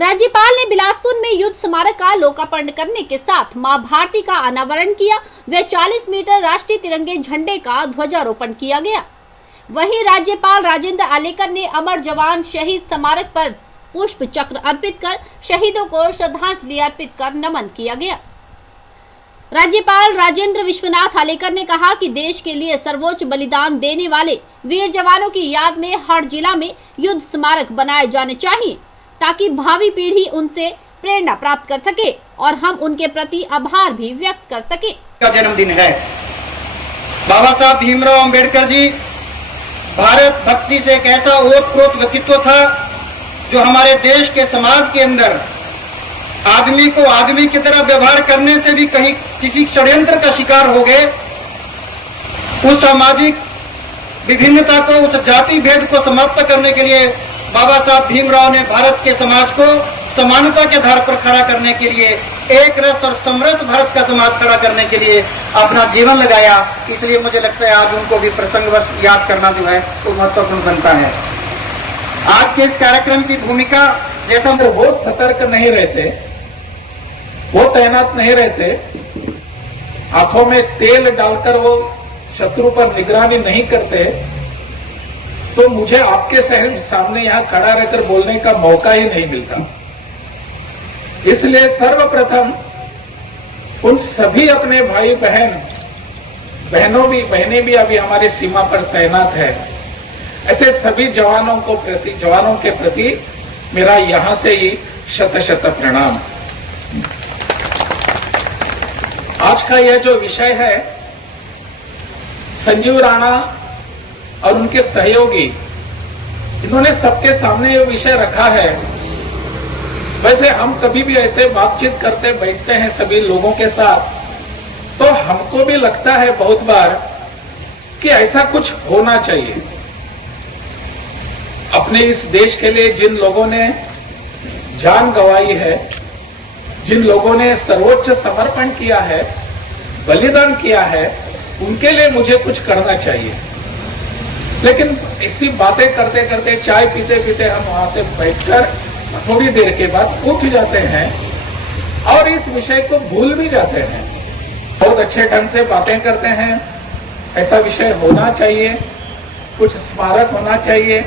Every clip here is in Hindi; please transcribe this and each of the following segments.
राज्यपाल ने बिलासपुर में युद्ध स्मारक का लोकार्पण करने के साथ मां भारती का अनावरण किया व 40 मीटर राष्ट्रीय तिरंगे झंडे का ध्वजारोपण किया गया। वहीं राज्यपाल राजेंद्र आलेकर ने अमर जवान शहीद स्मारक पर पुष्प चक्र अर्पित कर शहीदों को श्रद्धांजलि अर्पित कर नमन किया गया। राज्यपाल राजेंद्र विश्वनाथ आलेकर ने कहा कि देश के लिए सर्वोच्च बलिदान देने वाले वीर जवानों की याद में हर जिला में युद्ध स्मारक बनाए जाने चाहिए ताकि भावी पीढ़ी उनसे प्रेरणा प्राप्त कर सके और हम उनके प्रति आभार भी व्यक्त कर सके। का जन्मदिन है। बाबा साहब भीमराव अंबेडकर जी भारत भक्ति से एक ऐसा ओतप्रोत व्यक्तित्व था जो हमारे देश के समाज के अंदर आदमी को आदमी की तरह व्यवहार करने से भी कहीं किसी षड्यंत्र का शिकार हो गए। उस सामाजिक विभिन्नता को, उस जाति भेद को समाप्त करने के लिए बाबा साहब भीमराव ने भारत के समाज को समानता के आधार पर खड़ा करने के लिए, एक रस और समरस भारत का समाज खड़ा करने के लिए अपना जीवन लगाया। इसलिए मुझे लगता है आज उनको भी प्रसंगवश याद करना जो है वो महत्वपूर्ण बनता है। आज के इस कार्यक्रम की भूमिका जैसा वो सतर्क नहीं रहते, वो तैनात नहीं रहते, आंखों में तेल डालकर वो शत्रु पर निगरानी नहीं करते, तो मुझे आपके सामने यहां खड़ा रहकर बोलने का मौका ही नहीं मिलता। इसलिए सर्वप्रथम उन सभी अपने भाई बहनें भी अभी हमारे सीमा पर तैनात है, ऐसे सभी जवानों के प्रति मेरा यहां से ही शत शत प्रणाम। आज का यह जो विषय है, संजीव राणा और उनके सहयोगी, इन्होंने सबके सामने ये विषय रखा है। वैसे हम कभी भी ऐसे बातचीत करते बैठते हैं सभी लोगों के साथ, तो हमको भी लगता है बहुत बार कि ऐसा कुछ होना चाहिए। अपने इस देश के लिए जिन लोगों ने जान गंवाई है, जिन लोगों ने सर्वोच्च समर्पण किया है, बलिदान किया है, उनके लिए मुझे कुछ करना चाहिए। लेकिन इसी बातें करते करते, चाय पीते पीते हम वहां से बैठकर थोड़ी देर के बाद उठ जाते हैं और इस विषय को भूल भी जाते हैं। बहुत अच्छे ढंग से बातें करते हैं, ऐसा विषय होना चाहिए, कुछ स्मारक होना चाहिए,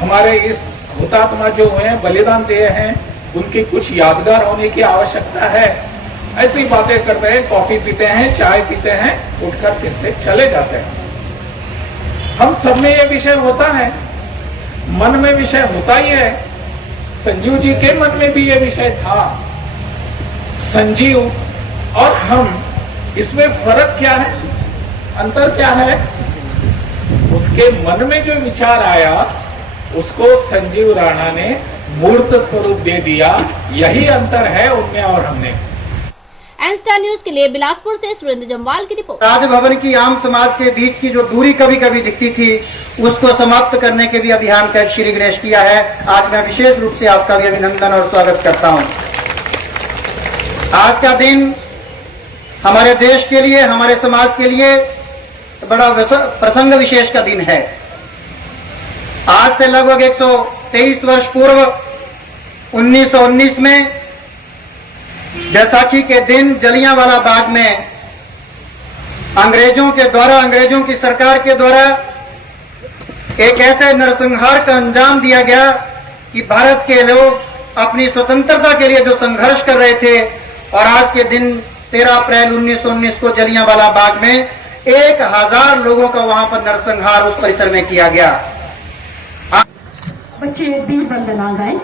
हमारे इस हुतात्मा जो हुए हैं, बलिदान दिए हैं, उनकी कुछ यादगार होने की आवश्यकता है। ऐसी बातें करते हैं, कॉफी पीते हैं, चाय पीते हैं, उठकर फिर से चले जाते हैं। हम सब में ये विषय होता है, मन में विषय होता ही है। संजीव जी के मन में भी ये विषय था। संजीव और हम, इसमें फर्क क्या है, अंतर क्या है? उसके मन में जो विचार आया उसको संजीव राणा ने मूर्त स्वरूप दे दिया। यही अंतर है उनमें और हमने। एनस्टार न्यूज के लिए बिलासपुर से सुरेंद्र जम्वाल की रिपोर्ट। राजभवन की आम समाज के बीच की जो दूरी कभी कभी दिखती थी, उसको समाप्त करने के भी अभियान का श्री गणेश किया है। आज मैं विशेष रूप से आपका भी अभिनंदन और स्वागत करता हूं। आज का दिन हमारे देश के लिए, हमारे समाज के लिए बड़ा प्रसंग विशेष का दिन है। आज से लगभग 123 वर्ष पूर्व 1919 में बैसाखी के दिन जलियांवाला बाग में अंग्रेजों की सरकार के द्वारा एक ऐसे नरसंहार का अंजाम दिया गया कि भारत के लोग अपनी स्वतंत्रता के लिए जो संघर्ष कर रहे थे, और आज के दिन 13 अप्रैल 1919 को जलियांवाला बाग में 1000 लोगों का वहां पर नरसंहार उस परिसर में किया गया। बच्चे वीर वंदना गाएं।